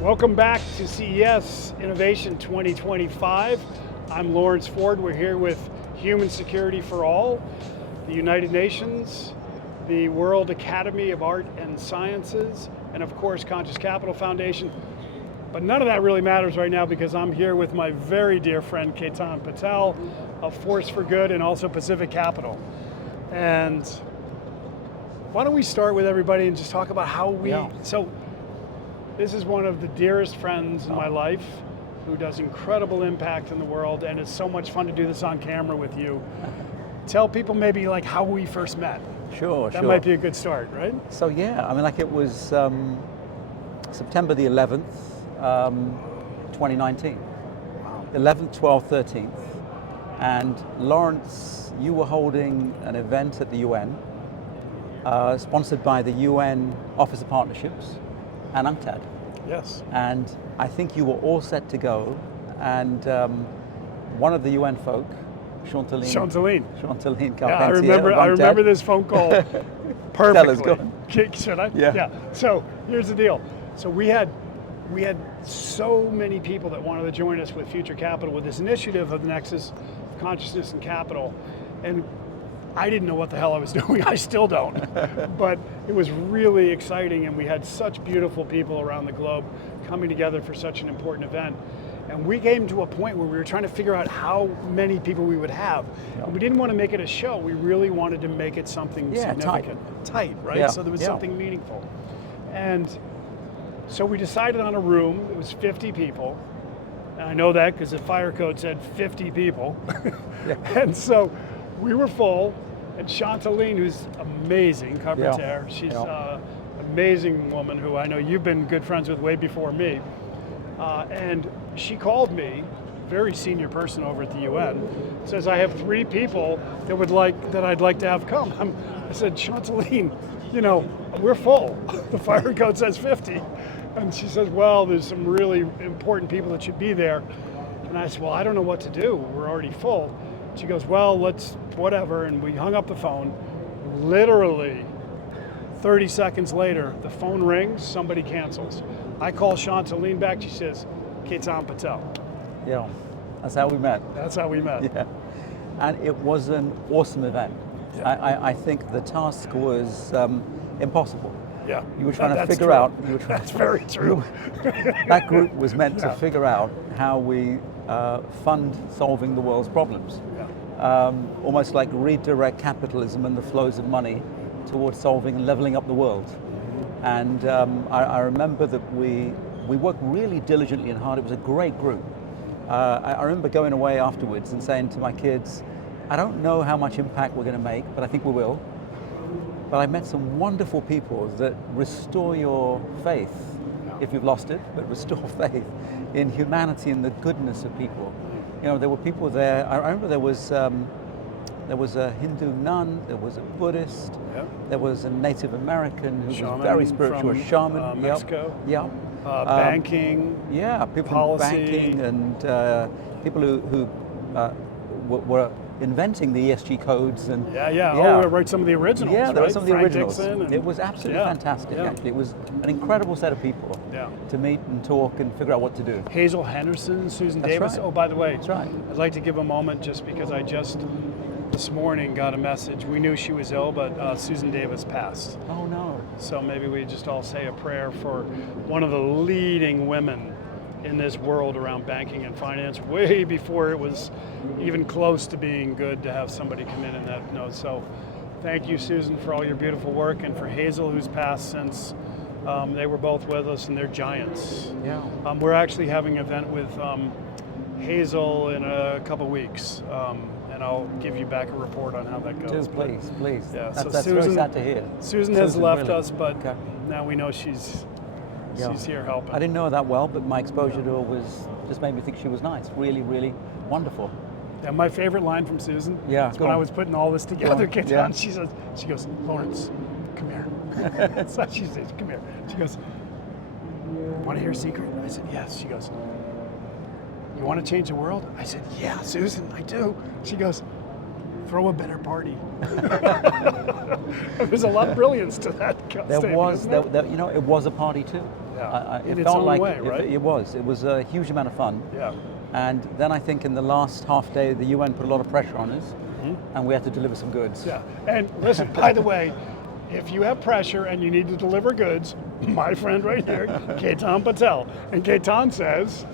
Welcome back to CES Innovation 2025. I'm Lawrence Ford. We're here with Human Security for All, the United Nations, the World Academy of Art and Sciences, and of course Conscious Capital Foundation. But none of that really matters right now because I'm here with my very dear friend Ketan Patel of Force for Good and also Pacific Capital. And why don't we start with everybody and just talk about how we, so this is one of the dearest friends in my life who does incredible impact in the world, and it's so much fun to do this on camera with you. Tell people maybe like how we first met. Sure. That might be a good start, right? So yeah, I mean like it was September the 11th, 2019. Wow. 11th, 12th, 13th. And Lawrence, you were holding an event at the UN, sponsored by the UN Office of Partnerships and UNCTAD. Yes. And I think you were all set to go, and one of the UN folk, Chantaline Carpentier. Yeah, I remember this phone call perfectly. Tell us, go on. Should I? Yeah. So here's the deal. So we had so many people that wanted to join us with Future Capital with this initiative of the Nexus of Consciousness and Capital, and I didn't know what the hell I was doing. I still don't. But it was really exciting, and we had such beautiful people around the globe coming together for such an important event. And we came to a point where we were trying to figure out how many people we would have. Yeah. And we didn't want to make it a show. We really wanted to make it something significant. Tight, right? Yeah. So there was something meaningful. And so we decided on a room. It was 50 people. And I know that because the fire code said 50 people. And so we were full. And Chantaline, who's amazing, Carpentier, she's an amazing woman who I know you've been good friends with way before me. And she called me, very senior person over at the UN, says, I have 3 people that I'd like to have come. I said, Chantaline, you know, we're full. The fire code says 50. And she says, well, there's some really important people that should be there. And I said, well, I don't know what to do. We're already full. She goes, well, let's whatever, and we hung up the phone. Literally 30 seconds later, the phone rings, somebody cancels. I call Chantaline back, she says, Ketan Patel. Yeah, that's how we met. That's how we met. Yeah, and it was an awesome event. Yeah. I think the task was impossible. Yeah, you were trying to figure true. out. That's very true. That group was meant to figure out how we fund solving the world's problems. Yeah. Almost like redirect capitalism and the flows of money towards solving and leveling up the world. And I remember that we worked really diligently and hard. It was a great group. I remember going away afterwards and saying to my kids, I don't know how much impact we're going to make, but I think we will. But I met some wonderful people that restore your faith, if you've lost it, but restore faith in humanity and the goodness of people. You know, there were people there. I remember there was a Hindu nun, there was a Buddhist, there was a Native American who was very spiritual, a shaman. Mexico. Yeah. Banking. Yeah, people policy. in banking and people who were inventing the ESG codes and Oh, we wrote some of the originals. Yeah, there were some of the Frank originals. Dixon It was absolutely fantastic. Actually, it was an incredible set of people to meet and talk and figure out what to do. Hazel Henderson, Susan That's Davis. right. Oh, by the way, That's right. I'd like to give a moment just because I just this morning got a message. We knew she was ill, but Susan Davis passed. Oh no! So maybe we just all say a prayer for one of the leading women in this world around banking and finance, way before it was even close to being good to have somebody come in that note. So thank you, Susan, for all your beautiful work, and for Hazel, who's passed since they were both with us, and they're giants. Yeah. We're actually having an event with Hazel in a couple weeks, and I'll give you back a report on how that goes. Please. Yeah, that's so very sad to hear. Susan has left really. us, but now we know she's here helping. I didn't know her that well, but my exposure to her just made me think she was nice. Really, really wonderful. Yeah, my favorite line from Susan is when I was putting all this together, she goes, Lawrence, come here. So she says, come here. She goes, want to hear a secret? I said, yes. She goes, you want to change the world? I said, yeah, Susan, I do. She goes, throw a better party. There's a lot of brilliance to that There statement, was, isn't there? you know, it was a party too. Yeah. In It its felt own like way, right? it was. It was a huge amount of fun. Yeah. And then I think in the last half day, the UN put a lot of pressure on us, and we had to deliver some goods. Yeah. And listen, by the way, if you have pressure and you need to deliver goods, my friend right here, Ketan Patel. And Ketan says,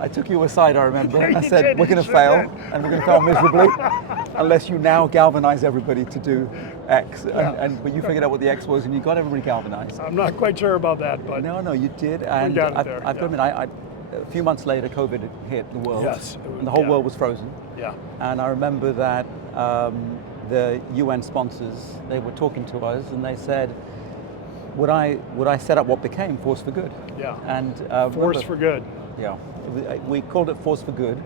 I took you aside, I remember. Yeah, I you said, did, we're you going to sure fail, did. and we're going to fail miserably, unless you now galvanize everybody to do X. But you figured out what the X was, and you got everybody galvanized. I'm not quite sure about that, but No, you did. And got it I've there, got to admit, a few months later, COVID had hit the world, Yes, and the whole yeah. world was frozen. yeah. And I remember that the UN sponsors, they were talking to us, and they said, would I set up what became Force for Good? Yeah. And Force for good. Yeah, we called it Force for Good,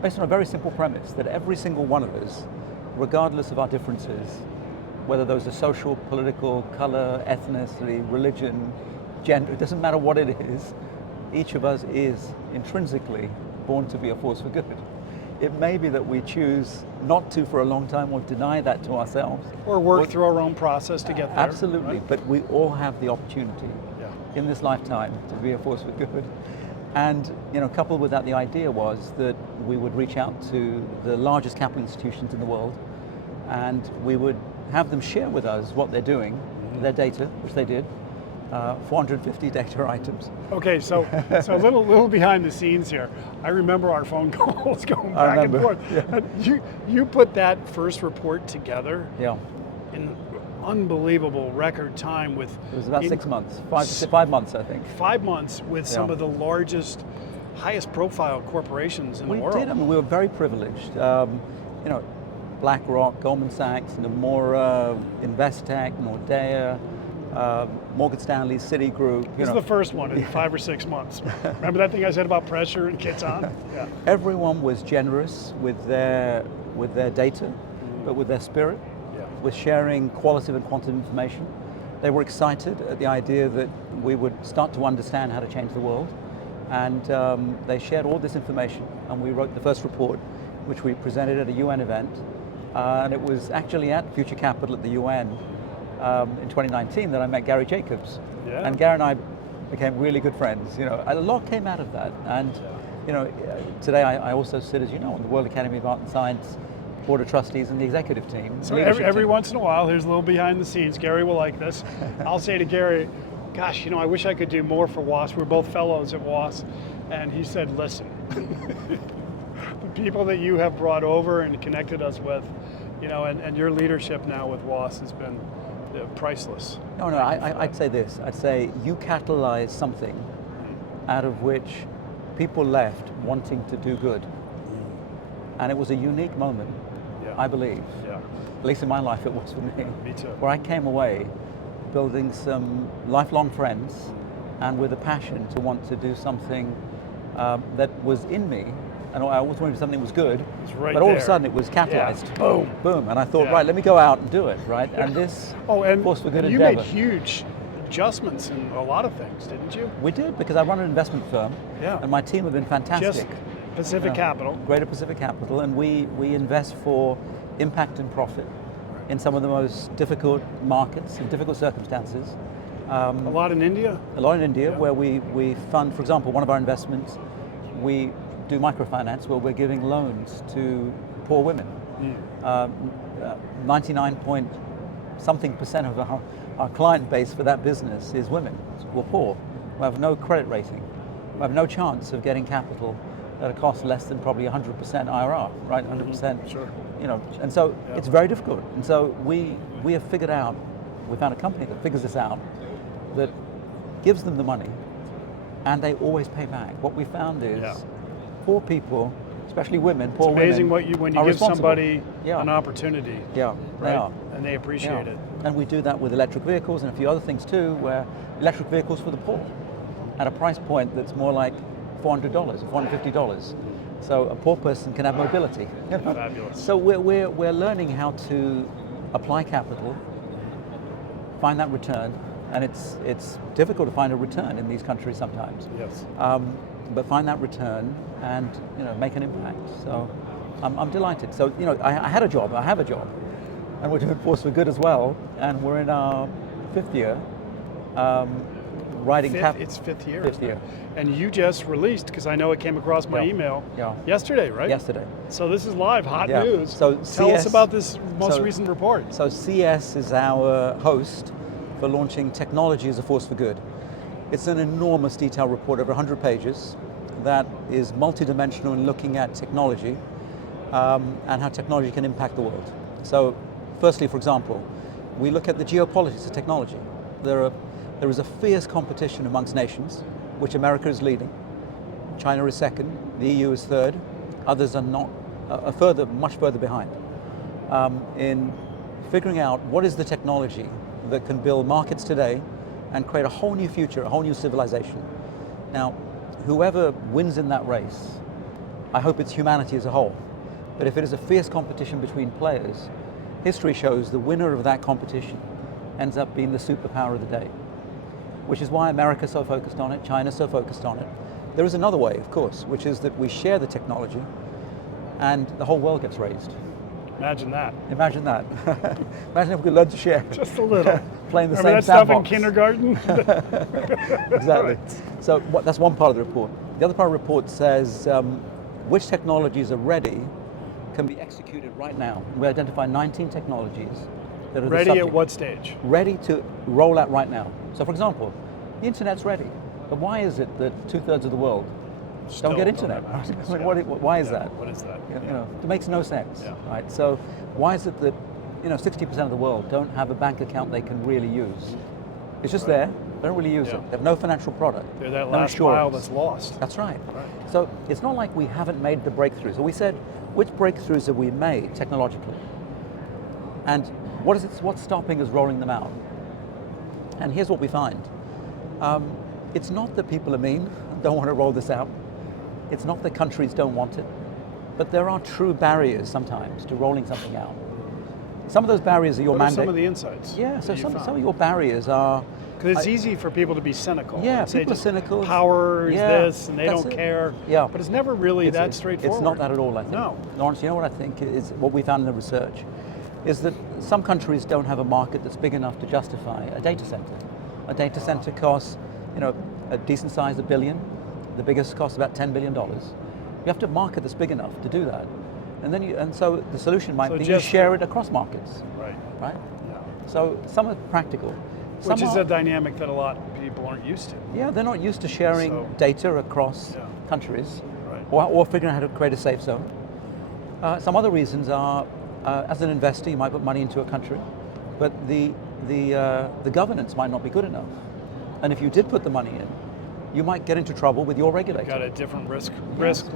based on a very simple premise that every single one of us, regardless of our differences, whether those are social, political, color, ethnicity, religion, gender, it doesn't matter what it is, each of us is intrinsically born to be a force for good. It may be that we choose not to for a long time or deny that to ourselves. Or work through our own process to get there. Absolutely, right? but we all have the opportunity Yeah. in this lifetime to be a force for good. And coupled with that, the idea was that we would reach out to the largest capital institutions in the world, and we would have them share with us what they're doing, their data, which they did, 450 data items. Okay, so a little behind the scenes here. I remember our phone calls going I back and remember, forth. And you put that first report together Yeah, in unbelievable record time with it was about 6 months, 5 months, I think. 5 months with some Yeah. of the largest, highest profile corporations in the world. We did. I mean, we were very privileged. BlackRock, Goldman Sachs, Nomura, Investec, Nordea, Morgan Stanley, Citigroup. This is the first one in 5 or 6 months. Remember that thing I said about pressure and Ketan? Yeah. Everyone was generous with their data, but with their spirit, Yeah. with sharing qualitative and quantitative information. They were excited at the idea that we would start to understand how to change the world, and they shared all this information. And we wrote the first report, which we presented at a UN event, and it was actually at Future Capital at the UN in 2019 that I met Gary Jacobs, Yeah. and Gary and I became really good friends. A lot came out of that, and today I also sit, as you know, on the World Academy of Art and Science Board of Trustees and the executive team. So leadership every team. once in a while, here's a little behind the scenes. Gary will like this. I'll say to Gary, gosh, I wish I could do more for WAS. We're both fellows at WAS. And he said, listen, the people that you have brought over and connected us with, and your leadership now with WAS has been priceless. No, I'd say this. I'd say you catalyzed something out of which people left wanting to do good. And it was a unique moment, Yeah. I believe. Yeah, At least in my life it was for me. me too. Where I came away building some lifelong friends and with a passion to want to do something that was in me. And I always wanted something that was good, It's right but all of a there. sudden it was catalyzed. Yeah. Boom. Boom. And I thought, Yeah. right, let me go out and do it, right? And this And Force for Good you endeavor. made huge adjustments in a lot of things, didn't you? We did, because I run an investment firm, Yeah. and my team have been fantastic. Just Pacific Capital. Greater Pacific Capital, and we invest for impact and profit in some of the most difficult markets and difficult circumstances. A lot in India. A lot in India, Yeah. where we fund, for example, one of our investments, we do microfinance where we're giving loans to poor women. 99 point something percent of our client base for that business is women who are poor, who have no credit rating, who have no chance of getting capital at a cost less than probably 100% IRR, right? 100%. Sure. And so Yeah. it's very difficult. And so we have figured out, we found a company that figures this out, that gives them the money, and they always pay back. What we found is Yeah. poor people, especially women, It's poor amazing women, when you are give responsible. somebody Yeah. an opportunity, Yeah, they right? are. And they appreciate Yeah. it. And we do that with electric vehicles and a few other things too, where electric vehicles for the poor at a price point that's more like $400 or $450. So a poor person can have mobility. Fabulous. So we're learning how to apply capital, find that return, and it's difficult to find a return in these countries sometimes. Yes. But find that return and make an impact. So I'm delighted. So, I had a job, I have a job, and we're doing Force for Good as well, and we're in our 5th year, writing It's fifth year. Fifth year. And you just released, because I know it came across my email yesterday, right? Yesterday. So this is live, hot news. So Tell us about this most recent report. So CES is our host for launching Technology as a Force for Good. It's an enormous detailed report, over 100 pages, that is multidimensional in looking at technology and how technology can impact the world. So firstly, for example, we look at the geopolitics of technology. There is a fierce competition amongst nations, which America is leading. China is second, the EU is third, others are not, much further behind, in figuring out what is the technology that can build markets today and create a whole new future, a whole new civilization. Now, whoever wins in that race, I hope it's humanity as a whole, but if it is a fierce competition between players, history shows the winner of that competition ends up being the superpower of the day, which is why America's so focused on it, China's so focused on it. There is another way, of course, which is that we share the technology and the whole world gets raised. Imagine that. Imagine that. Imagine if we could learn to share. Just a little. Playing the Remember same that stuff in sandbox. kindergarten? Exactly. So that's one part of the report. The other part of the report says which technologies are ready, can be executed right now. We identify 19 technologies that are Ready the subject. at what stage? Ready to roll out right now. So for example, the internet's ready, but why is it that 2/3 of the world don't get internet? have access, I mean, why is that? What is that? It makes no sense, Yeah. right? So why is it that 60% of the world don't have a bank account they can really use? It's just there, they don't really use it. They have no financial product. They're that no last insurance. mile that's lost. That's right. So it's not like we haven't made the breakthroughs. So we said, which breakthroughs have we made technologically? And what's stopping us rolling them out? And here's what we find. It's not that people are mean and don't want to roll this out. It's not that countries don't want it. But there are true barriers sometimes to rolling something out. Some of those barriers are your What are mandate. some of the insights? Yeah, so that you some found? of your barriers are... Because it's easy for people to be cynical. Yeah, and say people are just cynical. Power is Yeah, this, and they that's don't it. care. Yeah. But it's never really that straightforward. It's not that at all, I think. No. Lawrence, you know what I think is what we found in the research is that some countries don't have a market that's big enough to justify a data center. A data center costs, a decent size, $1 billion. The biggest costs about $10 billion. You have to have a market that's big enough to do that. And so the solution might be you share it across markets. Right. Right? Yeah. So some are practical. Some Which is are, a dynamic that a lot of people aren't used to. yeah, they're not used to sharing data across countries, Right. or figuring out how to create a safe zone. Some other reasons are, as an investor, you might put money into a country, but the governance might not be good enough. And if you did put the money in, you might get into trouble with your regulator. You've got a different risk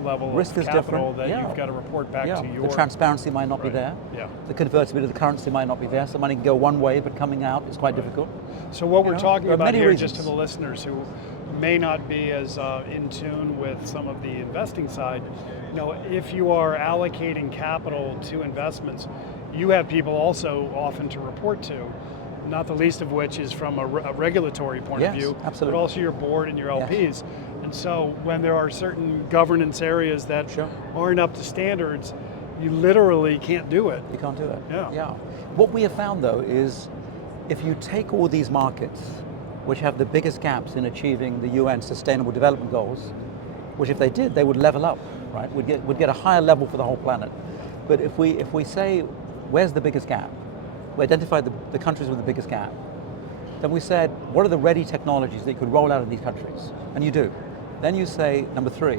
level Risk of is capital different. that Yeah. you've got to report back to your... The transparency might not be there. Yeah. The convertibility of the currency might not be there. So money can go one way, but coming out is quite difficult. So what we're talking there are about many here, reasons. just to the listeners who may not be as in tune with some of the investing side, if you are allocating capital to investments, you have people also often to report to, not the least of which is from a regulatory point of view, absolutely. but also your board and your LPs. And so when there are certain governance areas that aren't up to standards, you literally can't do it. You can't do it. Yeah. What we have found though is if you take all these markets which have the biggest gaps in achieving the UN Sustainable Development Goals, which if they did, they would level up, right? We'd get a higher level for the whole planet. But if we say, where's the biggest gap? We identified the countries with the biggest gap. Then we said, what are the ready technologies that you could roll out in these countries? And you do. Then you say, number 3,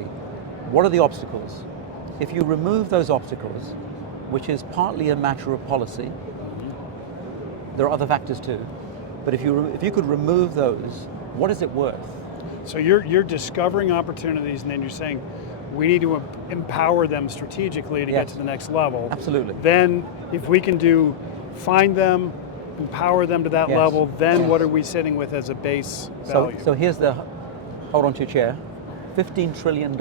what are the obstacles? If you remove those obstacles, which is partly a matter of policy, there are other factors too, but if you could remove those, what is it worth? So you're discovering opportunities, and then you're saying, we need to empower them strategically to get to the next level. Absolutely. Then if we can find them, empower them to that level, then what are we sitting with as a base value? So here's hold on to your chair, $15 trillion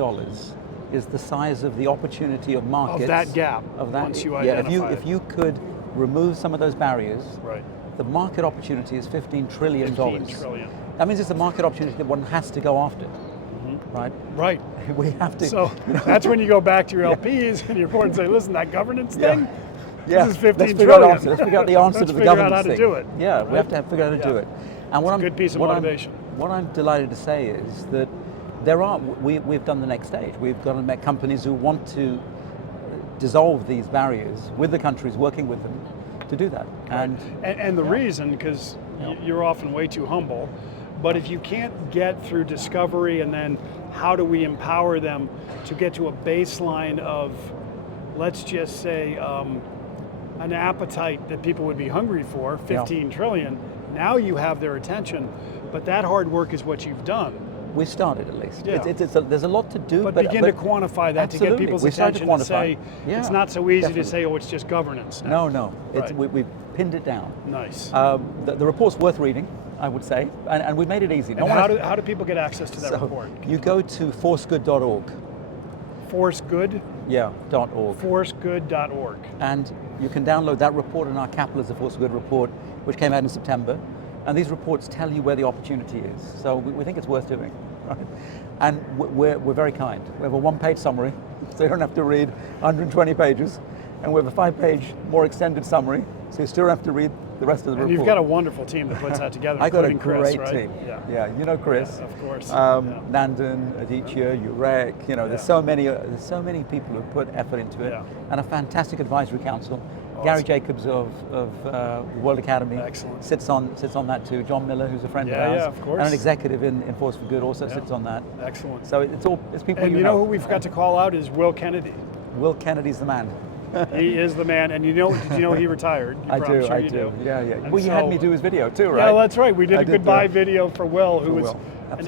is the size of the opportunity of markets. Of that gap, once you identify if you could remove some of those barriers, right. the market opportunity is $15 trillion. 15 trillion. That means it's a market opportunity that one has to go after, right? Right. We have to. So that's when you go back to your LPs and your board and say, listen, that governance thing, Yeah. this is 15 Let's figure out the trillion. answer. Let's figure out the answer Let's to the figure out governance how to thing. do it. Yeah, right? we have to figure out how to do it. And It's a good piece of motivation. What I'm delighted to say is that we've done the next stage. We've gone and met companies who want to dissolve these barriers with the countries, working with them to do that. Right. And the reason, because you're often way too humble, but if you can't get through discovery and then how do we empower them to get to a baseline of, let's just say, an appetite that people would be hungry for, 15 trillion, now you have their attention, but that hard work is what you've done. We started at least. Yeah. There's a lot to do. But begin to quantify that to get people's attention and say, it's not so easy to say, oh, it's just governance now. No. Right. We've pinned it down. Nice. The report's worth reading, I would say, and we've made it easy. And how do people get access to that report? You go to forcegood.org. Forcegood? Yeah, .org. Forcegood.org. And you can download that report and our Capital is a Force for Good report, which came out in September. And these reports tell you where the opportunity is. So we think it's worth doing. Right? And we're very kind. We have a one-page summary, so you don't have to read 120 pages. And we have a 5-page, more extended summary, so you still have to read the rest of the report. And you've got a wonderful team that puts that together, I got a Chris, great right? team. Yeah, you know Chris. Yeah, of course. Nandan, Aditya, Urek, there's so many people who put effort into it. Yeah. And a fantastic advisory council. Awesome. Gary Jacobs of the World Academy sits on that too. John Miller, who's a friend of ours, of course. and an executive in Force for Good, also sits on that. Excellent. So it's people and you know who we forgot to call out is Will Kennedy. Will Kennedy's the man. He is the man, and did you know he retired? I do. Yeah. Well, you had me do his video too, right? Yeah, that's right. We did a goodbye video for Will, who was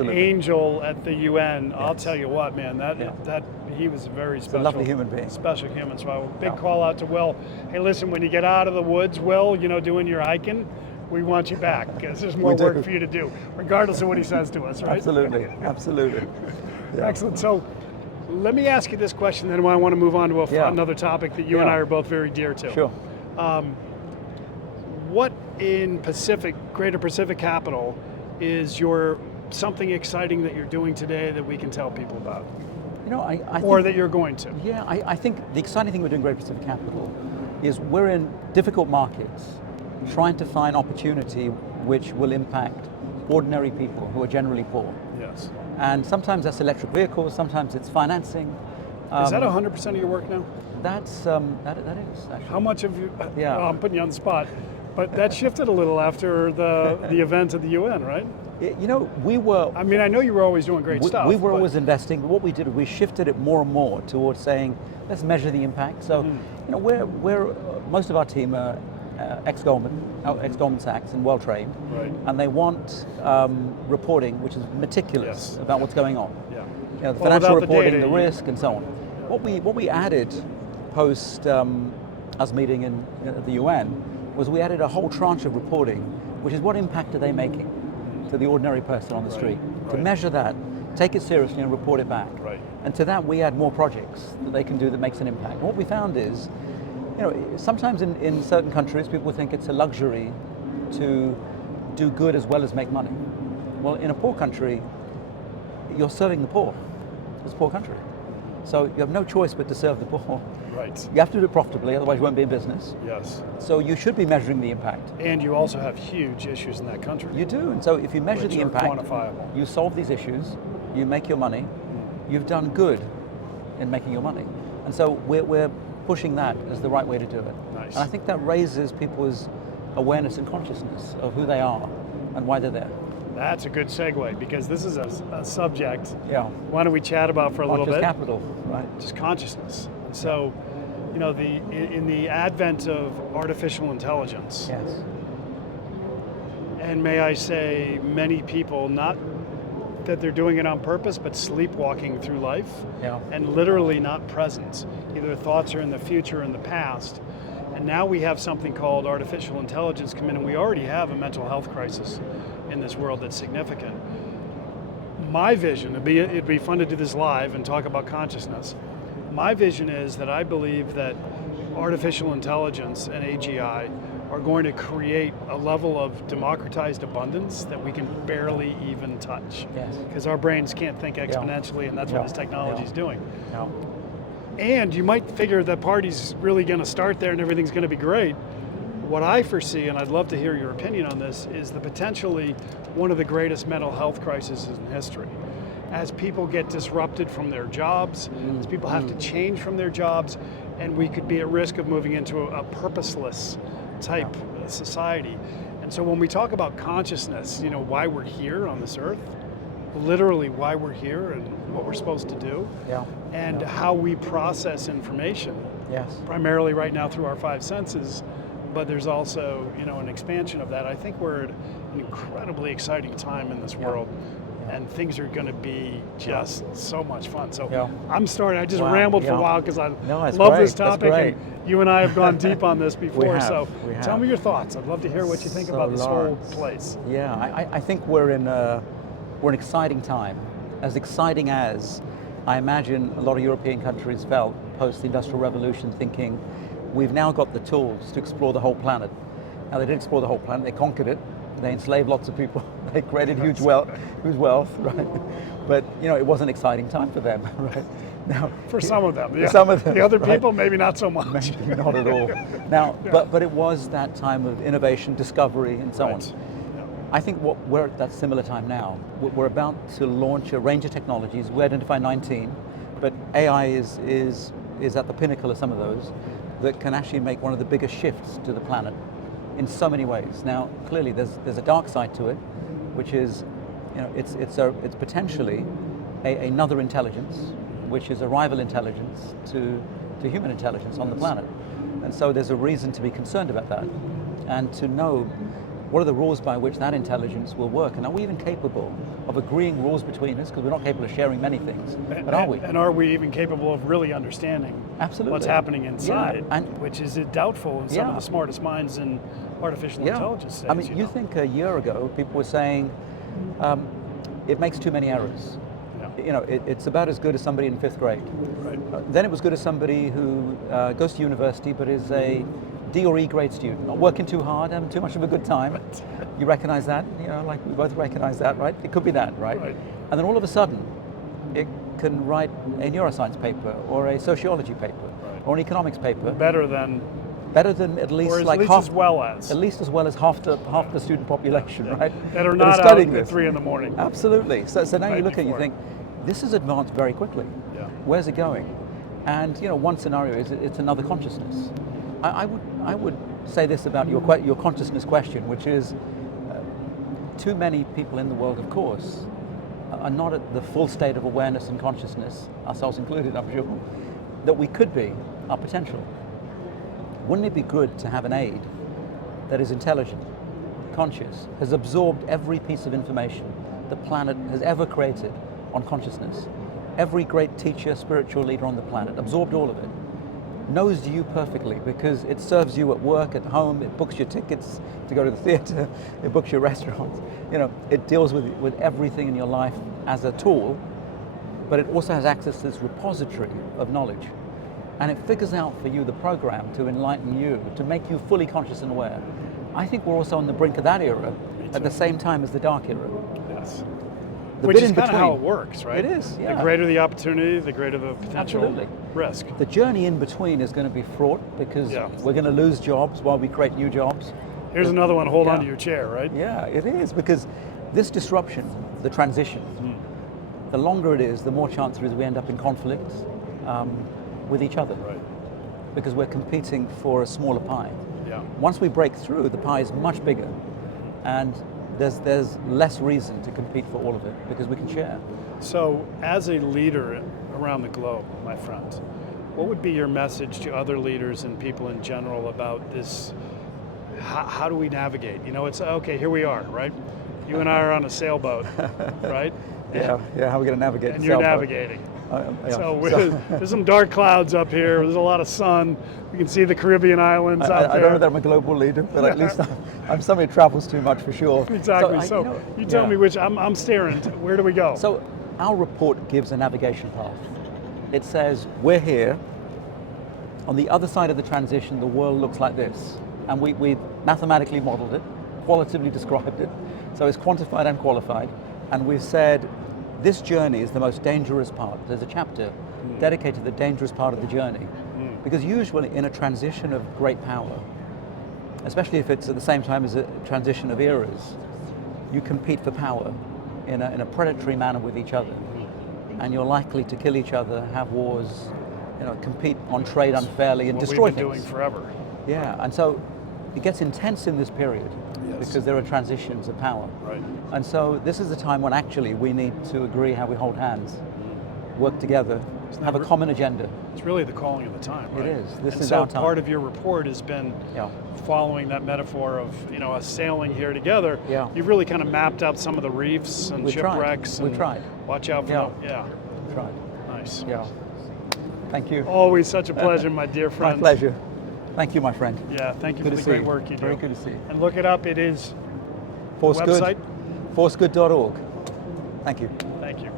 an angel at the UN. I'll tell you what, man, that he was a very special, lovely human being, special human. So a big call out to Will. Hey, listen, when you get out of the woods, Will, doing your hiking, we want you back because there's more work for you to do, regardless of what he says to us, right? Absolutely. Yeah. Excellent. So let me ask you this question, then I want to move on to another topic that you and I are both very dear to. Sure. What in Greater Pacific Capital is something exciting that you're doing today that we can tell people about? I or that you're going to? Yeah, I think the exciting thing we're doing in Greater Pacific Capital is we're in difficult markets trying to find opportunity which will impact ordinary people who are generally poor. Yes. And sometimes that's electric vehicles, sometimes it's financing. Is that 100% of your work now? That is, actually. How much of you, Yeah. I'm putting you on the spot, but that shifted a little after the event at the UN, right? We were... I mean, I know you were always doing great stuff. We were always investing, but what we did, we shifted it more and more towards saying, let's measure the impact. So, we're most of our team are ex-Goldman Sachs and well-trained, right. And they want reporting which is meticulous about what's going on. Yeah. The financial reporting, the risk, and so on. What we added post us meeting at the UN was we added a whole tranche of reporting, which is what impact are they making to the ordinary person on the street. To measure that, take it seriously and report it back. Right. And to that we add more projects that they can do that makes an impact. And what we found is, sometimes in certain countries people think it's a luxury to do good as well as make money. Well, in a poor country, you're serving the poor. It's a poor country. So you have no choice but to serve the poor. Right. You have to do it profitably, otherwise you won't be in business. Yes. So you should be measuring the impact. And you also have huge issues in that country. You do, and so if you measure the impact, quantifiable. You solve these issues, you make your money, you've done good in making your money. And so we're pushing that as the right way to do it. Nice. And I think that raises people's awareness and consciousness of who they are and why they're there. That's a good segue, because this is a subject. Yeah. Why don't we chat about for a little bit? Capital, right? Just consciousness. So, in the advent of artificial intelligence. Yes. And may I say, many people, not that they're doing it on purpose, but sleepwalking through life, and literally not present. Either thoughts are in the future or in the past. And now we have something called artificial intelligence come in, and we already have a mental health crisis in this world that's significant. My vision, it'd be fun to do this live and talk about consciousness. My vision is that I believe that artificial intelligence and AGI are going to create a level of democratized abundance that we can barely even touch. Yes. Because our brains can't think exponentially, and that's what Yeah. this technology is doing. Yeah. And you might figure the party's really going to start there and everything's going to be great. What I foresee, and I'd love to hear your opinion on this, is the potentially one of the greatest mental health crises in history. As people get disrupted from their jobs, as people have to change from their jobs, and we could be at risk of moving into a purposeless type society. And so when we talk about consciousness, why we're here on this earth, literally why we're here and what we're supposed to do, and how we process information, primarily right now through our five senses, but there's also an expansion of that. I think we're at an incredibly exciting time in this world, and things are going to be just so much fun. So I just rambled for a while because I love this topic, and you and I have gone deep on this before. So tell me your thoughts. I'd love to hear what you think about this whole place. Yeah, I think we're in an exciting time, as exciting as I imagine a lot of European countries felt post the Industrial Revolution, thinking we've now got the tools to explore the whole planet. Now, they did explore the whole planet, they conquered it, they enslaved lots of people, they created huge wealth, right? But it was an exciting time for them, right? Now, for some of them, some of them, the other people, maybe not so much. Maybe not at all. Now, but it was that time of innovation, discovery, and so on. I think we're at that similar time now. We're about to launch a range of technologies. We identify 19, but AI is at the pinnacle of some of those that can actually make one of the biggest shifts to the planet in so many ways. Now, clearly, there's a dark side to it, which is, it's potentially another intelligence, which is a rival intelligence to human intelligence on the planet, and so there's a reason to be concerned about that, and to know what are the rules by which that intelligence will work, and are we even capable of agreeing rules between us? Because we're not capable of sharing many things, but are we? And are we even capable of really understanding what's happening inside, which is doubtful in some of the smartest minds in artificial intelligence states. I mean, you think a year ago, people were saying, it makes too many errors. It's about as good as somebody in 5th grade. Right. Then it was good as somebody who goes to university but is a D or E grade student, not working too hard, having too much of a good time. You recognize that? Like we both recognize that, right? It could be that, right? And then all of a sudden, it can write a neuroscience paper or a sociology paper or an economics paper. Better than at least as well as half the student population, right? That are not out at 3 in the morning. Absolutely. So now you look at it, you think, this has advanced very quickly. Where's it going? And one scenario is it's another consciousness. I would say this about your consciousness question, which is too many people in the world, of course, are not at the full state of awareness and consciousness, ourselves included, I'm sure, that we could be, our potential. Wouldn't it be good to have an aid that is intelligent, conscious, has absorbed every piece of information the planet has ever created on consciousness? Every great teacher, spiritual leader on the planet, absorbed all of it, knows you perfectly because it serves you at work, at home, it books your tickets to go to the theater, it books your restaurants. It deals with everything in your life as a tool, but it also has access to this repository of knowledge. And it figures out for you the program to enlighten you, to make you fully conscious and aware. I think we're also on the brink of that era at the same time as the dark era. Yes. The Which bit is in kind of between, how it works, right? It is, yeah. The greater the opportunity, the greater the potential risk. The journey in between is going to be fraught because we're going to lose jobs while we create new jobs. Here's another one, hold on to your chair, right? Yeah, it is, because this disruption, the transition, the longer it is, the more chance there is we end up in conflict with each other. Right. Because we're competing for a smaller pie. Yeah. Once we break through, the pie is much bigger, and there's less reason to compete for all of it because we can share. So, as a leader around the globe, my friend, what would be your message to other leaders and people in general about this? How do we navigate? It's okay, here we are, right? You and I are on a sailboat, right? Yeah, how are we going to navigate and the you're sailboat? navigating. There's some dark clouds up here. There's a lot of sun. We can see the Caribbean islands out there. I don't know that I'm a global leader, but at least I'm somebody who travels too much for sure. Exactly. So you tell me which. I'm steering. Where do we go? So our report gives a navigation path. It says we're here. On the other side of the transition, the world looks like this. and we mathematically modeled it, qualitatively described it, so it's quantified and qualified, and we've said this journey is the most dangerous part. There's a chapter dedicated to the dangerous part of the journey, because usually in a transition of great power, especially if it's at the same time as a transition of eras, you compete for power in a predatory manner with each other, and you're likely to kill each other, have wars, compete on trade unfairly, and destroy we've been things. doing forever. Yeah, and so it gets intense in this period Yes. because there are transitions of power. Right. And so this is the time when actually we need to agree how we hold hands, work together, have a common agenda. It's really the calling of the time, right? It is. This and is so our time. part of your report has been following that metaphor of us sailing here together. Yeah. You've really kind of mapped out some of the reefs and We tried. shipwrecks. We And tried. Watch out for Yeah. them. Yeah. Tried. Nice. Yeah. Thank you. Always such a pleasure, my dear My friend. pleasure. Thank you, my friend. Yeah, thank you Good for to the see great you. work you do. Very good to see you. And look it up. It is Force website. Good. Forcegood.org. Thank you. Thank you.